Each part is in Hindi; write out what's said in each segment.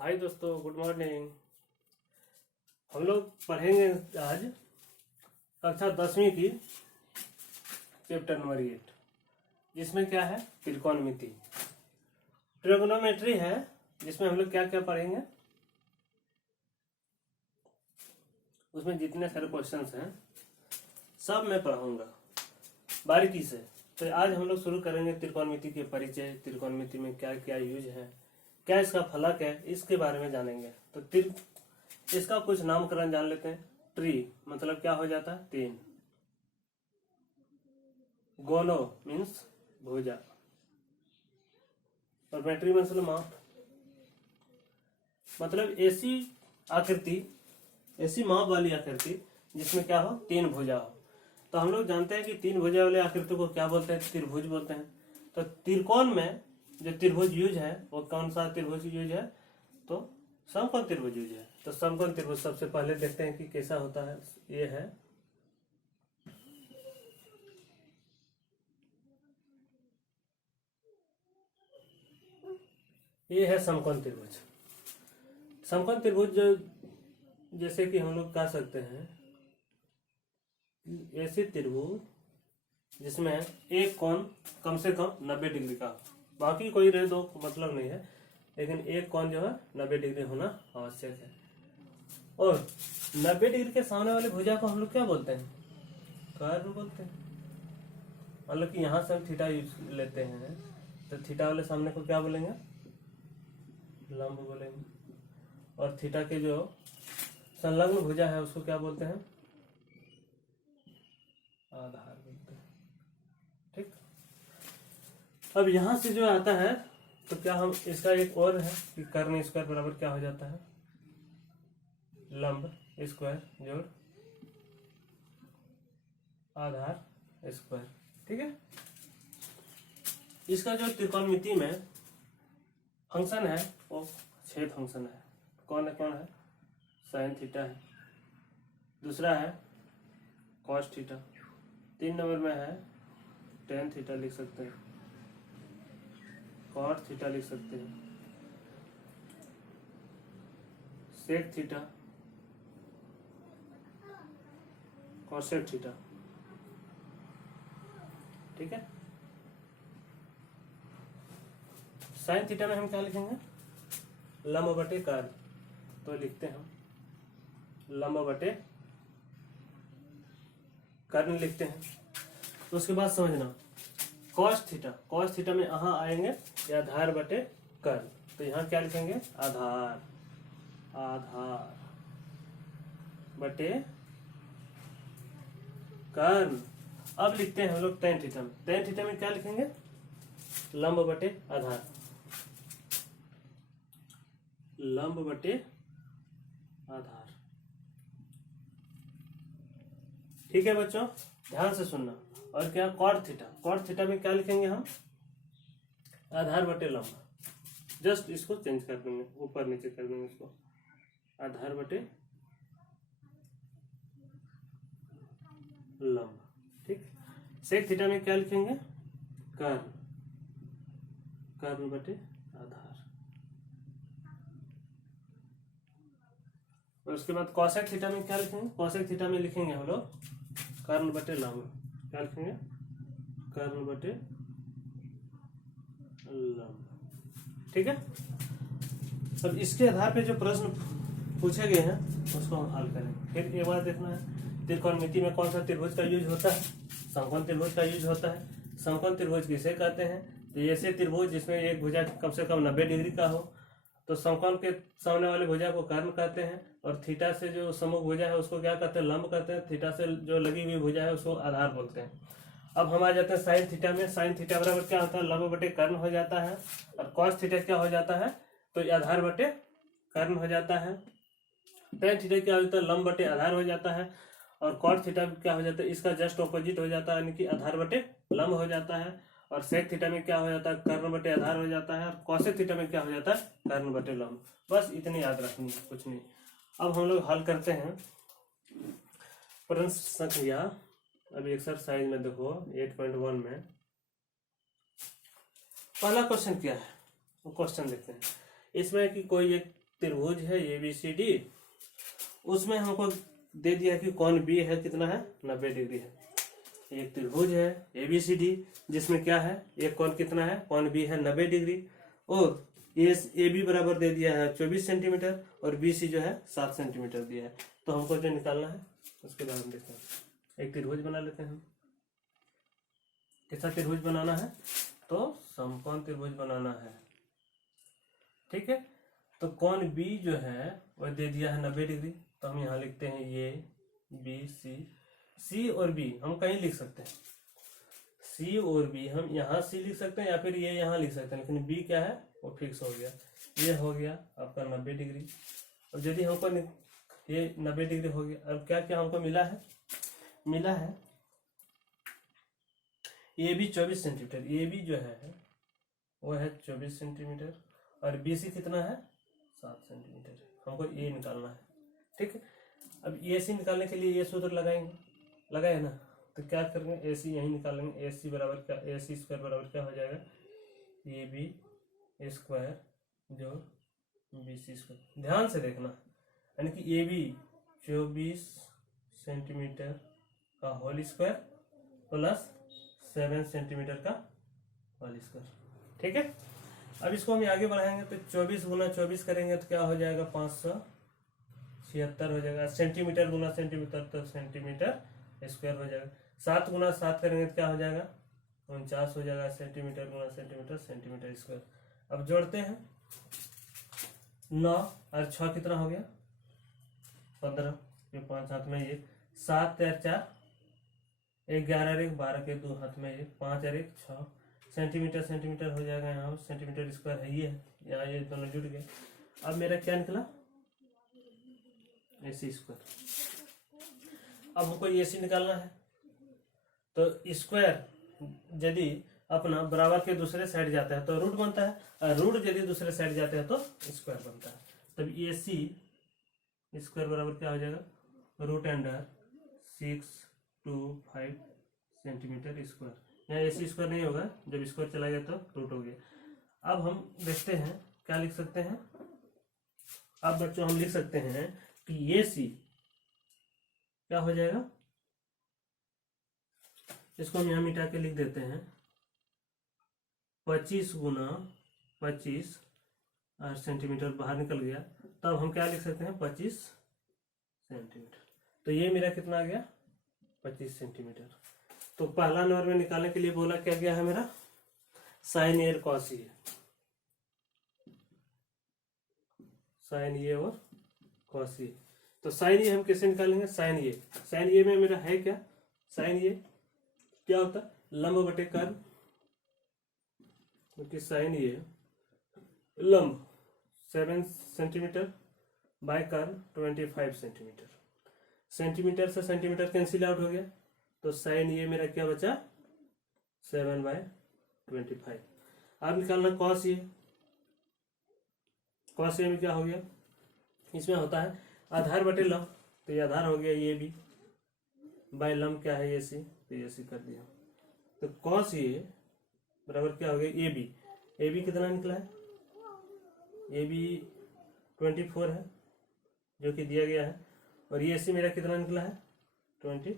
हाय दोस्तों, गुड मॉर्निंग। हम लोग पढ़ेंगे आज कक्षा 10वीं की चैप्टर नंबर 8, जिसमें क्या है, त्रिकोणमिति, ट्रिगोनोमेट्री है। जिसमें हम लोग क्या क्या पढ़ेंगे, उसमें जितने सारे क्वेश्चंस हैं सब मैं पढ़ाऊंगा बारीकी से। तो आज हम लोग शुरू करेंगे त्रिकोणमिति के परिचय, त्रिकोणमिति में क्या क्या यूज है, क्या इसका फलक है, इसके बारे में जानेंगे। तो इसका कुछ नामकरण जान लेते हैं। ट्री मतलब क्या हो जाता है, तीन। गोनो मीन्स भुजा, और मेट्री मतलब माप, मतलब ऐसी आकृति, ऐसी माप वाली आकृति जिसमें क्या हो, तीन भुजा हो। तो हम लोग जानते हैं कि तीन भुजा वाले आकृति को क्या बोलते हैं, त्रिभुज बोलते हैं। तो त्रिकोण में जो त्रिभुज यूज है वो कौन सा त्रिभुज यूज है, तो समकोण त्रिभुज यूज है। तो समकोण त्रिभुज सबसे पहले देखते हैं कि कैसा होता है। ये है समकोण त्रिभुज। समकोण त्रिभुज जो जैसे कि हम लोग कह सकते हैं ऐसे त्रिभुज जिसमें एक कोण कम से कम 90 डिग्री का, बाकी कोई रहे दो मतलब नहीं है, लेकिन एक कोण जो है 90 डिग्री होना आवश्यक है। और 90 डिग्री के सामने वाले भुजा को हम लोग क्या बोलते हैं, कर्ण बोलते हैं। मतलब कि यहाँ से हम थीटा यूज लेते हैं, तो थीटा वाले सामने को क्या बोलेंगे, लंब बोलेंगे। और थीटा के जो संलग्न भुजा है उसको क्या बोलते हैं, आधार बोलते हैं। ठीक। अब यहां से जो आता है तो क्या हम इसका एक और है कि कर्ण स्क्वायर बराबर क्या हो जाता है, लंब स्क्वायर जोड़ आधार स्क्वायर। ठीक है। इसका जो त्रिकोणमिति में फंक्शन है वो 6 फंक्शन है। कौन है, साइन थीटा है, दूसरा है कॉस थीटा, 3 नंबर में है टेन थीटा लिख सकते हैं, कॉट थीटा लिख सकते हैं, सेक थीटा, कॉसेक थीटा। ठीक है। साइन थीटा में हम क्या लिखेंगे, लंब बटे कर्ण, तो लिखते हैं हम लंब बटे कर्ण लिखते हैं। तो उसके बाद समझना कॉस थीटा में यहाँ आएंगे ये आधार बटे कर्ण, तो यहाँ क्या लिखेंगे, आधार बटे कर्ण। अब लिखते हैं हम लोग टेन थीटा में क्या लिखेंगे, लंब बटे आधार, लंब बटे आधार। ठीक है बच्चों, ध्यान से सुनना। और क्या, कॉट थीटा में क्या लिखेंगे हम, आधार बटे लंब। जस्ट इसको चेंज कर देंगे, ऊपर नीचे कर देंगे इसको, आधार बटे लंब। ठीक। सेक थीटा में क्या लिखेंगे, कर्ण बटे आधार। और उसके बाद कॉसेक थीटा में क्या लिखेंगे, कॉसेक थीटा में लिखेंगे हम लोग कर्ण बटे लंब। क्या लिखेंगे, कर्ण बटे लंब। ठीक है। अब इसके आधार पे जो प्रश्न पूछे गए हैं उसको हम हल करेंगे। फिर एक बार देखना है, त्रिकोणमिति में कौन सा त्रिभुज का यूज होता है, समकोण त्रिभुज का यूज होता है। समकोण त्रिभुज किसे कहते हैं, तो ऐसे त्रिभुज जिसमें एक भुजा कम से कम 90 डिग्री का हो, तो समकोण के सामने वाले भुजा को कर्ण कहते हैं। और थीटा से जो सम्मुख भुजा है उसको क्या कहते हैं, लंब कहते हैं। थीटा से जो लगी हुई भुजा है उसको आधार बोलते हैं। अब हम आ जाते हैं साइन थीटा में। साइन थीटा बराबर क्या होता है, लंब बटे कर्ण हो जाता है। और कॉस थीटा क्या हो जाता है, तो आधार बटे कर्ण हो जाता है। टेन थीटा क्या हो जाता है, लंब बटे आधार हो जाता है। और कॉट थीटा क्या हो जाता है, इसका जस्ट ऑपोजिट हो जाता है, यानी कि आधार बटे लंब हो जाता है। और सेक थीटा में क्या हो जाता है, कर्ण बटे आधार हो जाता है। और कॉसेक थीटा में क्या हो जाता है, कर्ण बटे लंब। बस इतनी याद रखनी है, कुछ नहीं। अब हम लोग हल करते हैं प्रश्न संख्या। अभी एक्सरसाइज में देखो 8.1 में पहला क्वेश्चन क्या है, वो क्वेश्चन देखते हैं। इसमें कि कोई एक त्रिभुज है ABCD, उसमें हमको दे दिया कि कौन बी है कितना है 90 डिग्री है। एक त्रिभुज है ABCD जिसमें क्या है एक कौन कितना है कौन बी है 90 डिग्री, और AB बराबर दे दिया है 24 सेंटीमीटर और BC जो है 7 सेंटीमीटर दिया है। तो हमको जो निकालना है उसके बाद हम देखते हैं। एक त्रिभुज बना लेते हैं हम। कैसा त्रिभुज बनाना है, तो समकोण त्रिभुज बनाना है, ठीक है। तो कौन B जो है वह दे दिया है 90 डिग्री, तो हम यहाँ लिखते हैं ये C और B हम कहीं लिख सकते हैं, C और B हम यहाँ C लिख सकते हैं या फिर ये यहाँ लिख सकते हैं, लेकिन B क्या है वो फिक्स हो गया। ये हो गया आपका 90 डिग्री। और यदि हमको ये 90 डिग्री हो गया, अब क्या क्या हमको मिला है AB 24 सेंटीमीटर, AB जो है वो है 24 सेंटीमीटर और BC कितना है 7 सेंटीमीटर। हमको ये निकालना है, ठीक है। अब AC निकालने के लिए ये सूत्र लगाए ना, तो क्या करेंगे AC यही निकालेंगे। AC बराबर क्या, AC स्क्वायर बराबर क्या हो जाएगा AB स्क्वायर जो BC स्क्वायर। ध्यान से देखना, यानी कि AB 24 सेंटीमीटर का होल स्क्वायर प्लस 7 सेंटीमीटर का होल स्क्वायर, ठीक है। अब इसको हम आगे बढ़ाएंगे तो 24 गुना 24 करेंगे तो क्या हो जाएगा 576 हो जाएगा। सेंटीमीटर गुना सेंटीमीटर तो सेंटीमीटर स्क्वायर हो जाएगा। 7 गुना 7 करेंगे तो क्या हो जाएगा 49 हो जाएगा। सेंटीमीटर गुना सेंटीमीटर सेंटीमीटर स्क्वायर। अब जोड़ते हैं 9 और 6 कितना हो गया 15, ये 5 हाथ में ये 7 और 4 11 और 1 12 के 2 हाथ में ये 5 और 1 6 सेंटीमीटर सेंटीमीटर हो जाएगा। यहाँ सेंटीमीटर स्क्वायर है ये, यहाँ ये दोनों जुड़ गए। अब मेरा क्या निकला AC स्क्वायर। अब हमको AC निकालना है, तो स्क्वायर यदि अपना बराबर के दूसरे साइड जाता है तो रूट बनता है, और रूट यदि दूसरे साइड जाते हैं तो स्क्वायर बनता है। तब AC स्क्वायर बराबर क्या हो जाएगा रूट अंडर 625 सेंटीमीटर स्क्वायर। यहाँ AC स्क्वायर नहीं होगा, जब स्क्वायर चला गया तो रूट हो गया। अब हम देखते हैं क्या लिख सकते हैं। अब बच्चों हम लिख सकते हैं कि AC क्या हो जाएगा, इसको हम यहाँ मिटा के लिख देते हैं 25 गुना 25 और सेंटीमीटर बाहर निकल गया, तब हम क्या लिख सकते हैं 25 सेंटीमीटर। तो ये मेरा कितना आ गया 25 सेंटीमीटर। तो पहला नंबर में निकालने के लिए बोला क्या गया है मेरा साइन ए और कॉस ए, साइन ए और कॉस ए। तो साइन ए हम कैसे निकालेंगे, साइन ए में मेरा है क्या, साइन ए क्या होता है लंब बटे कर्व, क्योंकि साइन ए लंब 7 centimetre bye curve 25 centimetre. Centimetre से सेंटीमीटर कैंसिल आउट हो गया, तो साइन ये मेरा क्या बचा 7/25। अब निकालना कॉस ए। कॉस ए में क्या हो गया, इसमें होता है आधार बटे लंब, तो ये आधार हो गया ये भी, बाय लंब क्या है AC, तो AC कर दिया। तो कॉस ए बराबर क्या हो गया AB कितना निकला है AB 24 है जो कि दिया गया है, और ये AC मेरा कितना निकला है 25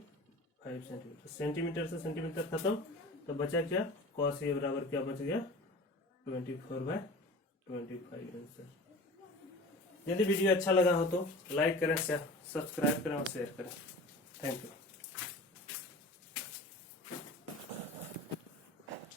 सेंटीमीटर। सेंटीमीटर से सेंटीमीटर खत्म, तो बचा क्या कॉस ए बराबर क्या बच गया 24/25 आंसर। यदि वीडियो अच्छा लगा हो तो लाइक करें, सब्सक्राइब करें और शेयर करें। Thank you.